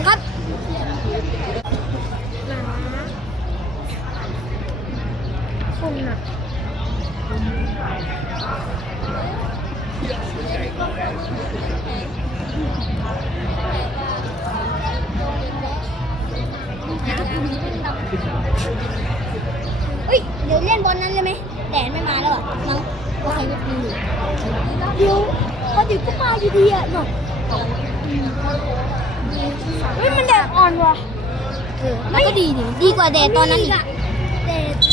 งครับคมนะเฮ้ย เดี๋ยวเล่นบอลนั้นเลยไหมแดนไม่มาแล้วอะมังว่าใครไม่มีเดี๋ยวพอดีก็มาอยู่ดีอะเนาะ เฮ้ยมันแดดอ่อนว่ะเออมันก็ดีนี่ดีกว่าแดดตอนนั้นอีกแดดแ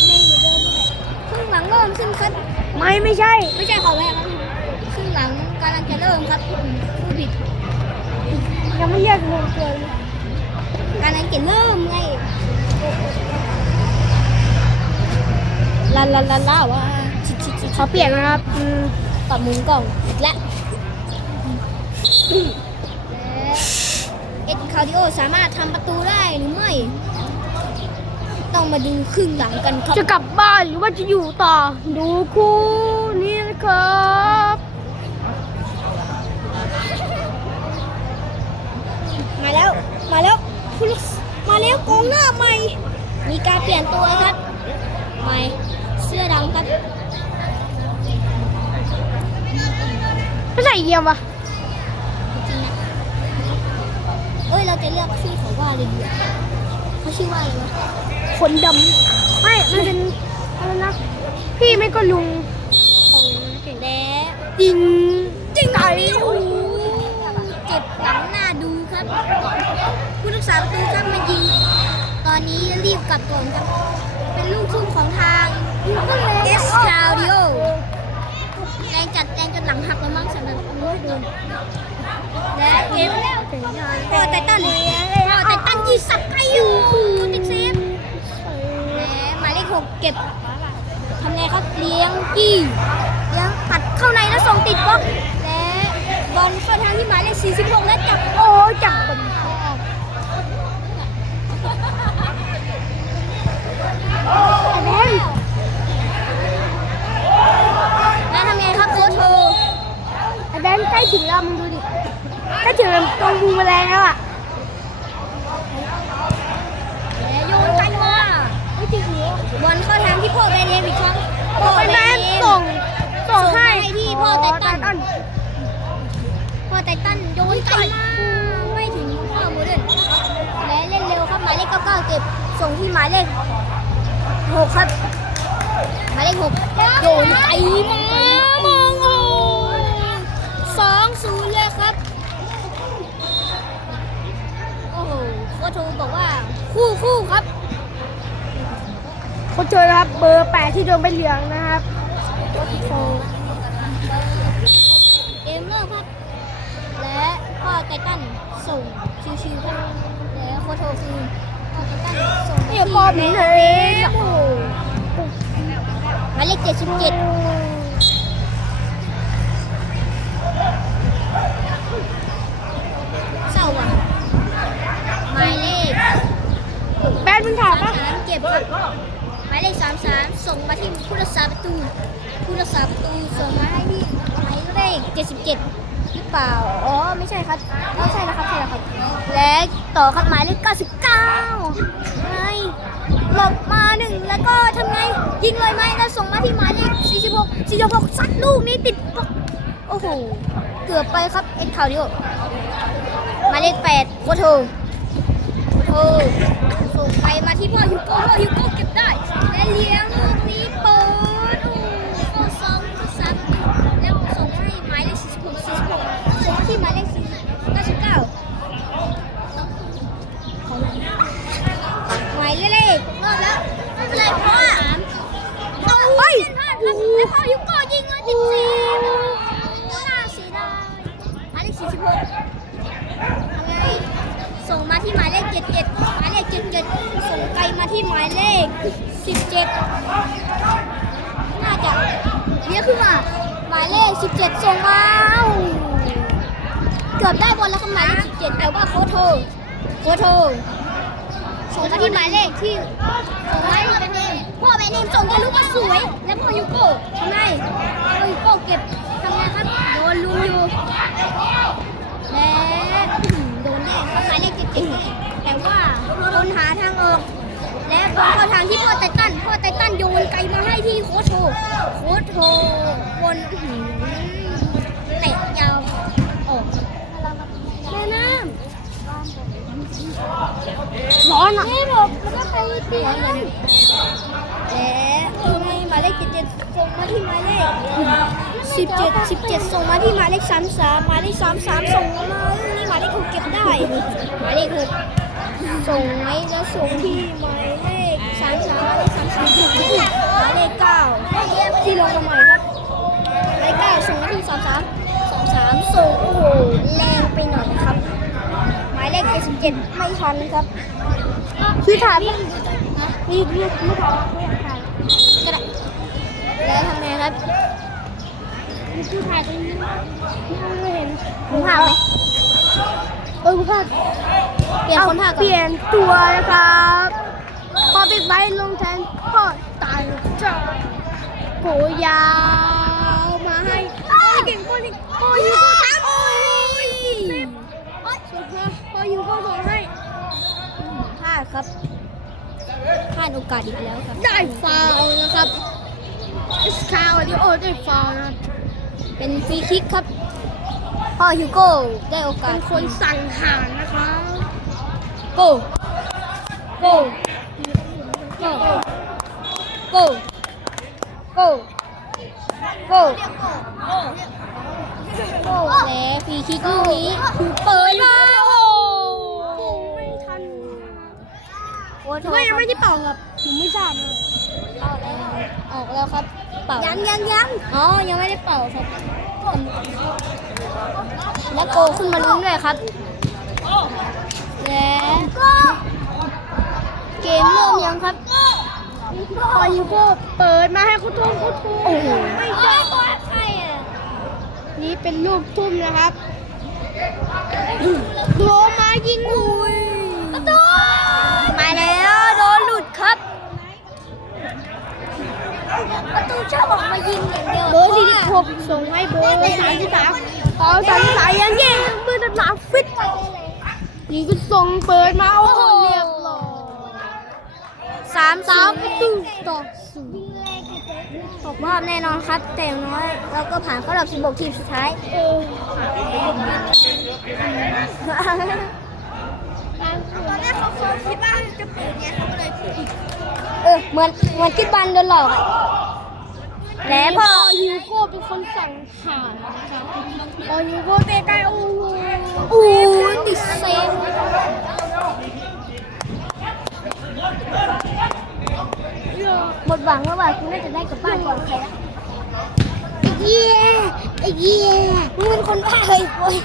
รงกว่าเดิมครึ่งหลังเริ่มขึ้นครับไม่ไม่ใช่ ไม่ใช่ขอแม่ครับครึ่งหลังกำลังจะเริ่มครับอืมพูดผิดยังไม่แยกวงเกินกำลังจะเริ่มไงลาลาลาลาว่าชิชิชิขอเปลี่ยนนะครับอืมปรับมุมกล้องอีกแล้ว เอ็ดคาร์ดิโอสามารถทำประตูได้หรือไม่ ต้องมาดูครึ่งหลังกันครับจะกลับบ้านหรือว่าจะอยู่ต่อ ดูคู่นี้นะครับมาแล้วมาแล้วผู้รักษมาแล้วกองหน้าใหม่ มีการเปลี่ยนตัวครับใหม่เสื้อดำครับไม่ใส่เยี่ยมวะ อ้ยเราจะเรียกชื่อเขาว่าอะไรดีอะเขาชื่อว่าอะไรวะขนดำไม่ มันเป็นอะไรนะ พี่ไม่ก็ลุงของและจริงจริงไก่โอ้โหเจ็บหลังหน้าดูครับผู้รักษาประตูครับมายิง ตอนนี้รีบกลับก่อนครับ เป็นลูกทุ่งของทางเอสคาดิโอแรงจัดแรงจนหลังหักแล้วมั้งสำหรับโอ้ยโดน และเกมพอไททันพอไททันยิงสับไกลอยู่ติดเซฟและหมายเลขหกเก็บทำไงครับเลี้ยงกี้เลี้ยงตัดเข้าในแล้วส่งติดบล็อกและบอลเข้าทางที่หมายเลข46และจับโอ้จับผมแบงแล้วทำไงครับโค้ชโทไอ้แบงค์ใกล้ถึงแล้วมึงดูดิ ใกล้ถึงตรงบูมแมลงแล้วอะและโยนกันมาไม่จริงเหรอบอลเข้าทางที่พ่อแบนเดวิดครับพ่อไอ้แบแบนงเดค์วิดส่งส่งให้ส่งให้ที่พ่อไททันตันพ่อไททันโยนไกลมากไม่ถึงพ่อมูเดนและเล่นเร็วครับหมายเลข99เก็บส่งที่หมายเลข6ครับหมายเลข6โยนไกลมากมองโอ้สองศูนย์เลยครับ โหโค้ชโทบอกว่าคู่คู่ครับเขาเจอนะครับ เบอร์แปดที่โดนใบเหลืองนะครับโอ้โหเกมเริ่มครับ และพ่อไททันส่งชิวๆครับและโค้ชโทคือพ่อไททันส่งไปนี่ที่พอมีเลยโอ้โหหมายเลขเจ็ดสิบเจ็ดเศร้าอะหมายเลข แบนมึงถา สาม ม ปะ สามเก็บครับหมายเลขสามสามส่งมาที่ผู้รักษาประตู ผู้รักษาประตูส่งมาให้ที่หมายเลขเจ็ดสิบเจ็ดหรือเปล่า อ๋อ ไม่ใช่ครับไม่ใช่แล้วครับใช่แล้วครับ และต่อครับหมายเลขเก้าสิบเก้าไงหลบมาหนึ่งแล้วก็ทำไง ยิงเลยไหมแล้วส่งมาที่หมายเลขสี่สิบหกสี่สิบหกซัดลูกนี้ติดโอ้โห เกือบไปครับ เอ็ดคาวดิโอหมายเลขแปดโคโท ออส่งไปมาที่พ่อฮิวโก้ฮิวโก้เก็บได้ และเลี้ยงลูกนี้เปิดโอ้เข้ซ้อมเข้าซ้ำแล้วส่งให้ไมายเลสิบหกส่งมาที่ไมายเลขบเก้ายเลขรอดแล้วไม่เป็นไรเพราะว่าเฮ้ยแล้วพ่อฮิวโก้ยิงเลสี่ ที่หมายเลข 77 หมายเลข 77 ส่งไกลมาที่หมายเลข 17 น่าจะเรียกขึ้นมาหมายเลข 17 ส่งมาเกือบได้บอลแล้วครับหมายเลข 17 แต่ว่าโคโทโคโทส่งมาที่หมายเลขที่ส่งมาพ่อแบนเนมพ่อแบนเนมส่งได้ลูกมาสวย แล้วพ่อยูโก้ทำไงพ่อยูโก้เก็บทำไงครับโดนลุมอยู่ เขาหมายเลขเจ็ดเแต่ว่าคนหาทางออก และคนทางที่พ่อไตตันพ่อไตตันโยนไกมาให้ที่โคชโฮโค้ชโฮวนเตะยาวออกแม่น้ำร้อนอะนี่ผมแล้วก็ไปเตียงแลมมาเลขเจ็ดเจ็ดส่งมาที่หมายเลข สิบเจ็ดสิบเจ็ดส่งมาที่หมายเลขสามสามหมายเลขสามสามส่งมานี่หมายเลขหกเก็บได้หมายเลขหกส่งไว้แล้วส่งที่หมายเลขสามสามหมายเลขสามสามส่งที่หมายเลขเก้าที่ลงมาใหม่ครับหมายเลขเก้าส่งมาที่สามสามสามสามส่งโอ้โหแรงไปหน่อยครับ หมายเลขเจ็ดสิบเจ็ดไม่ทันครับคือถ่ายไม่มีมีไม่ถ่ายไม่อยากถ่ายก็ได้แล้วทำไงครับ มีคือถ่ายตรงนี้ไม่เห็นผมพากไหมเออค่ะเปลี่ยนคนพากก่เปอนลี่ยนตัวนะครับพอบิ๊กไบค์ลงแทนพ่อตายจ้าโหยาวมาให้เก่งคนนี้โอ้ยก็ช้ำโอ้ยสุดยอดพอยิงก็ส่งให้พลาดครับพลาดโอกาสอีกแล้วครับ ได้ฟาวล์นะครับเอสคา เป็นฟรีคิกครับ พ่อฮิวโก้ได้โอกาเป็สนคนสั่งหารนะคะโก้โก้โก้โก้โก้โก้โก้และฟรีคิกลูกนี้เปิดมาโอ้ไม่ทันโอ้โหไม่ยังไม่ได้เป่าครับผมไม่ทราบนะออกแล้วออกแล้วครับ เป่ายัยังยังยังอ๋อ ยังไม่ได้เป่าครับ และโกขึ้นมาลุ้นด้วยครับ และเกมเริ่มยังครับพอยูโก้เปิดมาให้เขาทุ่มเขาทุ่มโอ้โหไม่ได้ใครอะ นี่เป็นลูกทุ่มนะครับโลมายิงอุ้ย ประตูมาแล้วโดนหลุดครับ ประตูชอบออกมายิงอย่างเดียว เบอร์สี่สิบ หกส่งให้เบอร์สามสิบสามต่อสามสิบสามยังยิงเบอร์สามฟิตนี่ก็ส่งเปิดมาโอ้โหเรียบร้อยสามสามประตูต่อศูนย์ตกรอบแน่นอนครับ แต่อย่างน้อยเราก็ผ่านเข้ารอบ16ทีมสุดท้ายเออตอนแรกเขาคิดว่าจะเปิดเนี้ยเขาก็เลยเออเหมือนเหมือนคิดบันโดนหลอกอะ แล้วพอยูโก้เป็นคนสั่งหารนะครับพอยูโก้เตะไกลโอ้โหอู้ติดเซฟหมดหวังแล้วว่าคุณน่าจะได้กลับบ้านก่อนใครละไอ้เหี้ยไอ้เหี้ยมึงเป็นคนบ้าเลยโว้ย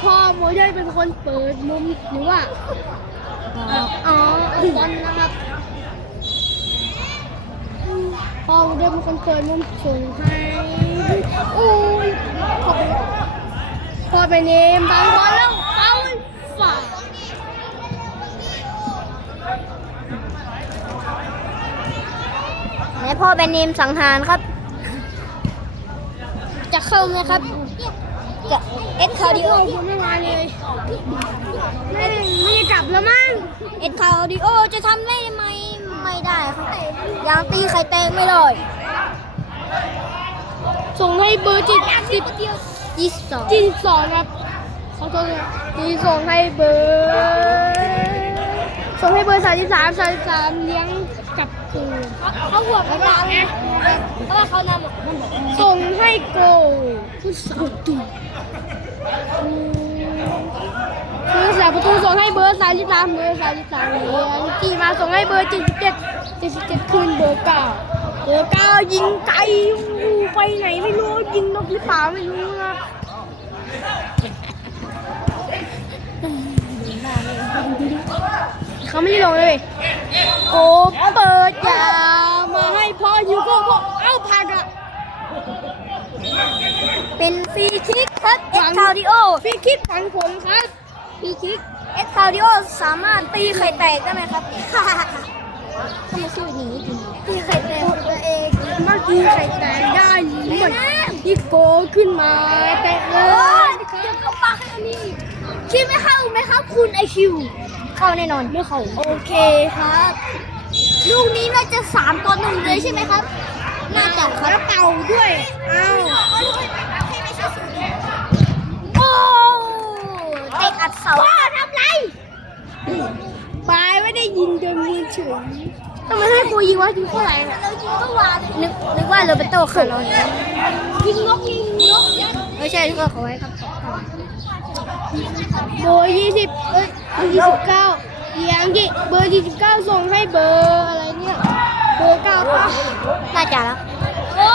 พอโมเดลเป็นคนเปิดมุมหรือว่า อ๋อเอาบอลนะครับ พอโมเดลเป็นคนเปิดมุมส่งให้โอ้ยขอบคุณพอไปเนมบางบอลแล้วเขาฝ่าและพ่อแบนเนมสังหารครับ จะเข้าไหมครับจะเอ็ดคาร์ดิโอโอ้ผมไม่มาเลยไม่ได้ไม่ได้กลับแล้วมั้งเอ็ดคาร์ดิโอจะทำได้ไหม ไม่ได้ครับยังตีไข่แตกไม่ได้ส่งให้เบอร์จิตสิบยี่สิบสองจีสองครับขอโทษนะจีส่งให้เบอร์ส่งให้เบอร์สามสิบสามสามสิบสามเลี้ยงกับคืนเขาหัวกระดานเพราะว่าเขานำอะมันบอกส่งให้โกผู้สาวตู คือสาประตูส่งให้เบอร์สามสิบสามเบอร์สามสิบสามเลี้ยงจีมาส่งให้เบอร์เจ็ดสิบเจ็ดเจ็ดสิบเจ็ดคืนเบอร์เก้าเบอร์เก้ายิงไกลอู้ไปไหนไม่รู้ยิงนกหรือเปล่าไม่รู้นะครับเขาไม่ได้ลงเลยโกเปิดยาวมาให้พ่อยูโก้พ่อเอ้าผ่านอะเป็นฟรีคิกครับเอ็ดคาร์ดิโอฟรีคิดฝังผมครับ ฟรีคิกเอ็ดคาร์ดิโอสามารถตีไข่แตกได้ไหมครับทำไมสู้อย่างนี้จริงตีไข่แตกตัวเองเมื่อกี้ใครแตกได้หรือมันที่โกขึ้นมาแตกเลโอ้ยยเดี๋ยวก็ปักอันนี้คิดไม่เข้าไหมครับคุณไอคิวเข้าแน่นอนไม่เข้าโอเคครับ ลูกนี้น่าจะสามต่อหนึ่งเลยใช่ไหมครับ น่าจะคแล้รับวเป่าด้วยอ้าว โอ้เตะอัดเสาทำไรปลายไม่ได้ยิงโดนมือเฉยทำไมให้กูยิงวะยิงเท่าไหร่น่ะเรายิงก็วางนึกนึกว่าโรเบโต้คาร์ลอนยิงนกยิงนกไม่ใช่ที่เขาขอไว้ครับเบอร์ยี่สิบเอ้ยยี่สิบเก้ายังกี่เบอร์ยี่สิบเก้าส่งให้เบอร์อะไรเนี่ย เบอร์เก้าป่ะน่าจะแล้วโอ้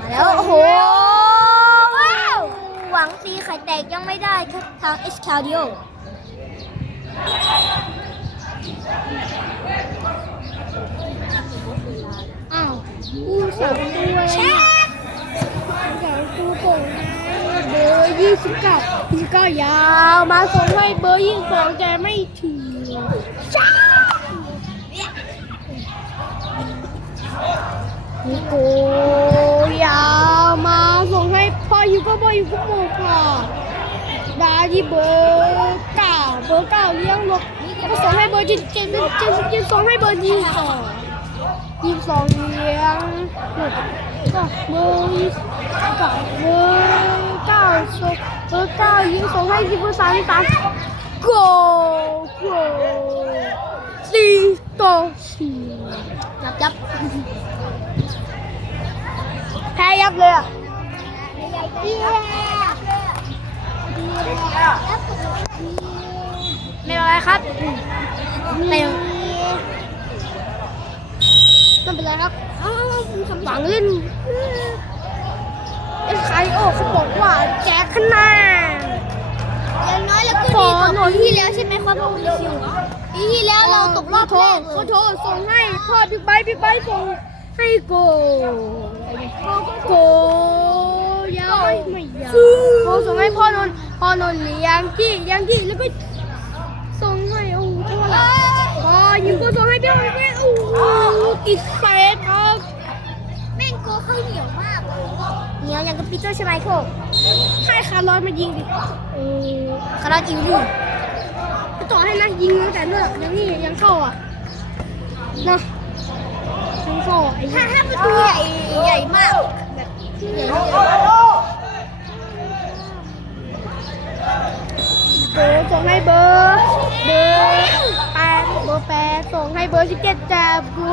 มาแล้ว โอ้โหว้าวหวังตีไข่แตกยังไม่ได้ครับทางเอสคาร์ดิโออ้าวกูสามตัวแชเลยร์สามตัวส่งให้เบอร์ยี่สิบเก้ายี่สิบเก้ายาวมาส่งให้เบอร์ยี่สิบสองแต่ไม่ถึงนิโกยาวมาส่งให้ พออยู่ก็พ่อยู่ก็โมค่ะดาที่เบอร์เก้าเบอร์เก้าเลี้ยงนกแล้วก็ส่งให้เบอร์จ็ดเจ็ดเจ็ดเจ็ดเจ็ดส่งให้เบอร์ยี่สิบสองยี่สิบสองเลี้ยงนกก็เบอร์ยี่สิบเก้าเบอร์เก้าส่งเบอร์เก้ายิงส่งให้ที่เบอร์สามสิบสามโกโกสี่ต่อสี่ยับยับแพ้ยับเลยอะ ไม่เป็นไรครับไม่ไม่เป็นไรครับหวังเล่นเอสไคโอเขาบอกว่าแจกคะแนนอย่างน้อยเราก็ดีกว่าปีที่แล้วใช่ไหมครับปีคิวปีที่แล้วเราตกรอบแรกเลเขายโทรส่งให้พ่อบิ๊กไบค์บิ๊กไบค์ส่งให้โกโก ยาวไม่ไม่ยาวโกส่งให้พ่อนนท์พ่อนนท์เลี้ยงกี้เลี้ยงกี้แล้วก็ส่งให้โอ้โหเท่าไหร่พอยิงก็ส่งให้เบี้ยเบี้ยโอ้โหติดเซฟครับแม่งโกเขาเหนียวมากเลยเหนียวอย่างกับปีเตอร์ใช่ไหมโคให้คาร์ลอนมายิงดิเออคาราอิวอยู่ต่อให้นะยิงตั้งแต่เนื้อยังนี่ยังเข้าอะเนาะยังเข้าอะไอ้ถ้าเหี้ยถ้าประตูใหญ่ใหญ่มากแบบใหญ่ โบส่งให้เบอร์เบอร์แปดเบอร์แปดส่งให้เบอร์สิบเจ็ดแต่กู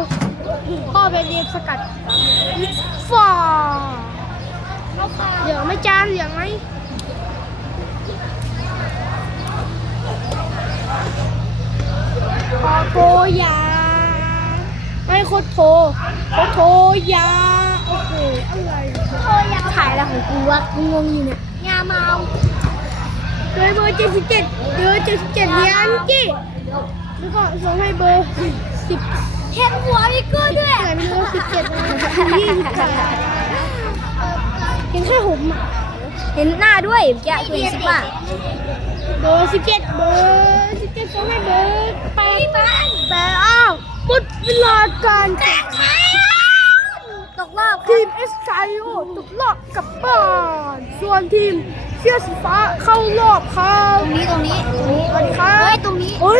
พ่อไปเรียนสกัดฝ่าเหลืองไม่จานเหลืองไหมพอโกยา ไม่โคตรโทรโคตรโทรยาโอ้โหอะไรโอ้ยถ่ายแล้วของกูวะกูงงอยู่เนี่ยยาเมา เบอร์เบอร์เจ็ดสิบเจ็ดเบอร์เจ็ดสิบเจ็ดเลี้ยงกี้แล้วก็ส่งให้เบอร์สิบเห็นหัวพี่กูด้วยแต่ไม่รู้ว่าสิบเจ็ดนะยี่สิบแปดเห็นแค่ผมอะเห็นหน้าด้วยแกกูเห็นสิว่าเบอร์สิบเจ็ดเบอร์สิบเจ็ดส่งให้เบอร์แปดแปดอ้าวหมดเวลาการแข่งขันตกรอบทีมเอสไโอตกรอบกลับบ้านส่วนทีม เสื้อสีฟ้าเข้ารอบครัตบรงนี้ตรงนี้ตรงนี้สวัสดีครัเฮ้ยบตรงนี้โอ้ย